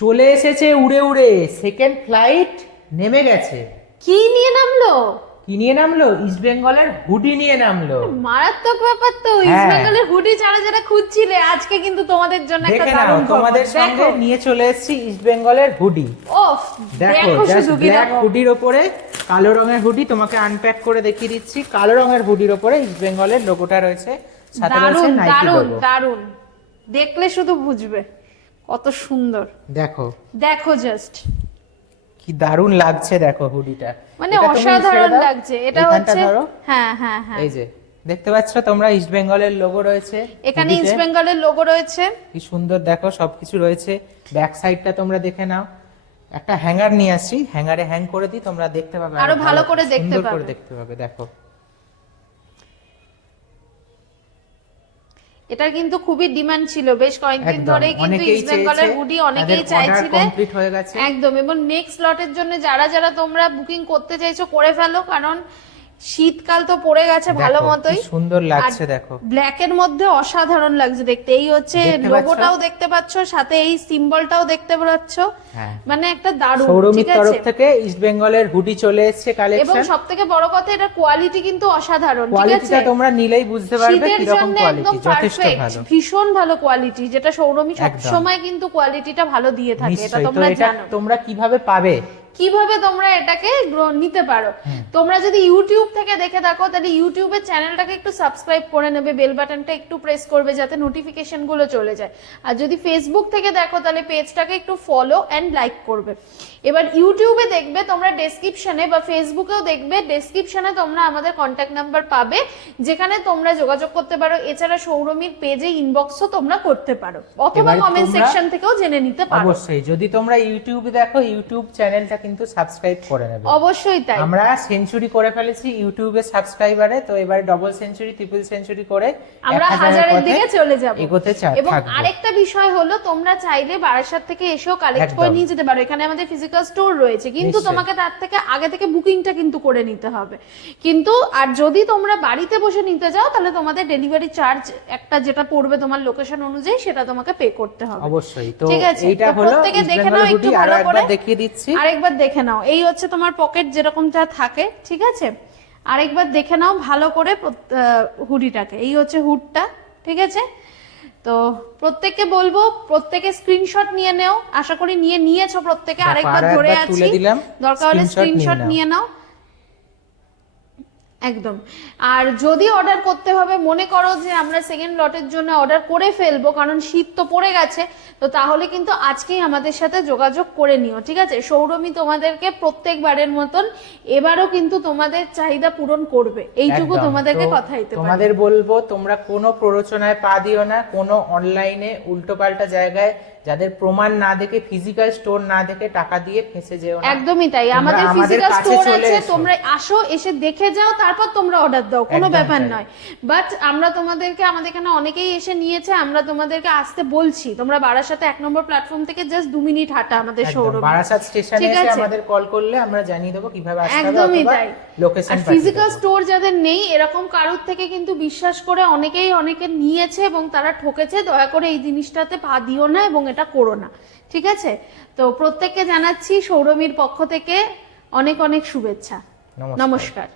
চলে এসেছে উড়ে উড়ে, সেকেন্ড ফ্লাইট নেমে গেছে। কি নিয়ে নামলো? কি নিয়ে নামলো? ইস্ট বেঙ্গলের হুডি নিয়ে নামলো। মারাত্মক ব্যাপার তো। ইস্ট বেঙ্গলের হুডি যারা যারা খুঁজছিলে, আজকে কিন্তু তোমাদের জন্য একটা দেখে নাও, দারুণ খবর। তোমাদের সঙ্গে দেখো। নিয়ে চলে এসেছি ইস্ট বেঙ্গলের হুডি। ওফ, দেখো দেখো জাস্ট শুধু কি ব্ল্যাক দেখো। হুডির ওপরে কালো রঙের হুডি। তোমাকে আনপ্যাক করে দেখিয়ে দিচ্ছি। কালো রঙের হুডির ওপরে ইস্ট বেঙ্গলের লোগোটা রয়েছে, সাথে রয়েছে দারুণ নাইকি দারুণ লোগো। দারুণ, দেখলে শুধু বুঝবে কত সুন্দর। দেখো দেখো জাস্ট কি দারুণ লাগছে, দেখো হুডিটা মানে এটা তুমি অসাধারণ ছেড়ে দাও, লাগছে। এটা এইখানটা হচ্ছে ধরো। হ্যাঁ হ্যাঁ হ্যাঁ, এই যে দেখতে পাচ্ছ তোমরা ইস্ট বেঙ্গলের লোগো রয়েছে এখানে হুডিতে। ইস্ট বেঙ্গলের লোগো রয়েছে। কি সুন্দর দেখো, সবকিছু রয়েছে। ব্যাক সাইডটা তোমরা দেখে নাও। একটা হ্যাঙ্গার নিয়ে আসছি, হ্যাঙ্গারে হ্যাং করে দিই, তোমরা দেখতে পাবে আরো ভালো করে দেখতে সুন্দর পাবে। করে দেখতে পাবে। দেখো এটা কিন্তু খুবই ডিমান্ড ছিল বেশ কয়েকদিন একদম, ধরেই, কিন্তু অনেকেই ইস্ট বেঙ্গলের চেয়েছে, হুডি তাদের অনেকেই order চাইছিলে। complete হয়ে গেছে। একদম, এবং নেক্সট লটের জন্য যারা যারা তোমরা বুকিং করতে চাইছো করে ফেলো, কারণ শীতকাল তো পড়ে গেছে ভালো দেখো, মতোই। কি সুন্দর লাগছে দেখো। ব্ল্যাক এর মধ্যে অসাধারণ লাগছে দেখতে। এই হচ্ছে দেখতে পাচ্ছ? লোগোটাও দেখতে পাচ্ছ, সাথে এই সিম্বলটাও দেখতে পাচ্ছ। হ্যাঁ, মানে একটা দারুণ, সৌরমির ঠিক তরফ আছে। থেকে ইস্ট বেঙ্গলের হুডি চলে এসেছে এবং কালেকশন। সবথেকে বড় কথা, এটা কোয়ালিটি কিন্তু অসাধারণ, ঠিক আছে। কোয়ালিটিটা তোমরা নিলেই বুঝতে পারবে শীতের কি রকম জন্য কোয়ালিটি, একদম যথেষ্ট পারফেক্ট, ভালো। ভীষণ ভালো কোয়ালিটি, যেটা সৌরমি একদম। সবসময় কিন্তু কোয়ালিটিটা ভালো দিয়ে থাকে, এটা নিশ্চয়ই। তো তোমরা এটা জানো। তোমরা কিভাবে পাবে? কিভাবে তোমরা এটাকে নিতে পারো? তোমরা যদি ইউটিউব থেকে দেখে থাকো, তাহলে ইউটিউবের চ্যানেলটাকে একটু সাবস্ক্রাইব করে নেবে, বেল বাটনটা একটু প্রেস করবে যাতে নোটিফিকেশন গুলো চলে যায়। আর যদি ফেসবুক থেকে দেখো, তাহলে পেজটাকে একটু ফলো এন্ড লাইক করবে। এবার ইউটিউবে দেখবে তোমরা ডেসক্রিপশনে, বা ফেসবুকেও দেখবে ডেসক্রিপশনে তোমরা আমাদের কন্ট্যাক্ট নাম্বার পাবে, যেখানে তোমরা যোগাযোগ করতে পারো। এছাড়া সৌরমির পেজে ইনবক্সও তোমরা করতে পারো, অথবা এবার কমেন্ট তোমরা- সেকশন থেকেও জেনে নিতে পারো। অবশ্যই, যদি তোমরা ইউটিউবে দেখো, ইউটিউব চ্যানেলটা কিন্তু সাবস্ক্রাইব করে নেবে। অবশ্যই তাই। আমরা সেঞ্চুরি করে ফেলেছি ইউটিউবে সাবস্ক্রাইবারে, তো এবারে ডবল সেঞ্চুরি, ট্রিপল সেঞ্চুরি করে আমরা 1000 হাজারের পথে দিকে চলে যাব। এগোতে এবং থাকবো। আরেকটা বিষয় হলো, তোমরা চাইলে বারাসাত থেকে এসেও কালেক্ট করে একদম। নিয়ে যেতে পারো। এখানে আমাদের ফিজিক্যাল স্টোর রয়েছে, কিন্তু নিশ্চয়ই। তোমাকে তার থেকে আগে থেকে বুকিংটা কিন্তু করে নিতে হবে। কিন্তু আর যদি তোমরা বাড়িতে বসে নিতে যাও, তাহলে তোমাদের ডেলিভারি চার্জ একটা যেটা পড়বে তোমার লোকেশন অনুযায়ী, সেটা তোমাকে পে করতে হবে। অবশ্যই। তো ঠিক আছে, এইটা তো হলো প্রত্যেকে ইস্ট দেখে বেঙ্গল নাও একটু হুডি। আরো ভালো করে, একবার দেখিয়ে দিচ্ছি। আরেকবার দেখে নাও। এই হচ্ছে তোমার পকেট যেরকমটা থাকে, ঠিক আছে। আরেকবার দেখে নাও ভালো করে হুডিটাকে। এই হচ্ছে হুডটা, ঠিক আছে। তো প্রত্যেককে বলবো, প্রত্যেকে স্ক্রিনশট নিয়ে নেও। আশা করি নিয়েছো প্রত্যেকে। দেখো, আরেকবার আরো ধরে একবার আছি, তুলে দিলাম, দরকার হলে screenshot স্ক্রিনশট নিয়ে নাও। একদম। আর যদি অর্ডার করতে হবে, মনে করো যে আমরা সেকেন্ড লটের জন্য অর্ডার করে ফেলবো, কারণ শীত তো পড়ে গেছে, তো তাহলে কিন্তু আজকেই আমাদের সাথে যোগাযোগ করে নিও, ঠিক আছে। সৌরমি তোমাদেরকে প্রত্যেকবারের মতন এবারও কিন্তু তোমাদের চাহিদা পূরণ করবে, এইটুকু একদম। তোমাদেরকে তো কথা দিতে পারি। তোমাদের বলবো, তোমরা কোনো প্ররোচনায় পা দিও না, কোনো অনলাইনে উল্টোপাল্টা জায়গায় যাদের প্রমাণ না দেখে, ফিজিক্যাল স্টোর না দেখে টাকা দিয়ে ফেঁসে যেও না। একদমই তাই। তোমরা আমাদের আমাদের ফিজিক্যাল কাছে স্টোর চলে আছে, এসো। তোমরা আসো, এসে দেখে যাও, তারপর তোমরা অর্ডার দাও, কোনো একদম ব্যাপার তাই। নয়। বাট আমরা তোমাদেরকে, আমাদের এখানে অনেকেই এসে নিয়েছে, আমরা তোমাদেরকে আসতে বলছি। তোমরা বারাসাতে 1 নম্বর প্ল্যাটফর্ম থেকে জাস্ট 2 মিনিট হাঁটা আমাদের একদম, শোরুম। বারাসাত স্টেশনে ঠিক এসে আছে। আমাদের কল করলে আমরা জানিয়ে দেবো কিভাবে আসতে হবে, একদমই অথবা তাই। লোকেশন আর ফিজিক্যাল স্টোর যাদের নেই, এরকম কারোর থেকে কিন্তু বিশ্বাস করে অনেকেই অনেকে নিয়েছে এবং তারা ঠকেছে। দয়া করে এই জিনিসটাতে পা দিও না এবং এটা করো না, ঠিক আছে। তো প্রত্যেককে জানাচ্ছি সৌরমির পক্ষ থেকে অনেক অনেক শুভেচ্ছা। নমস্কার। নমস্কার।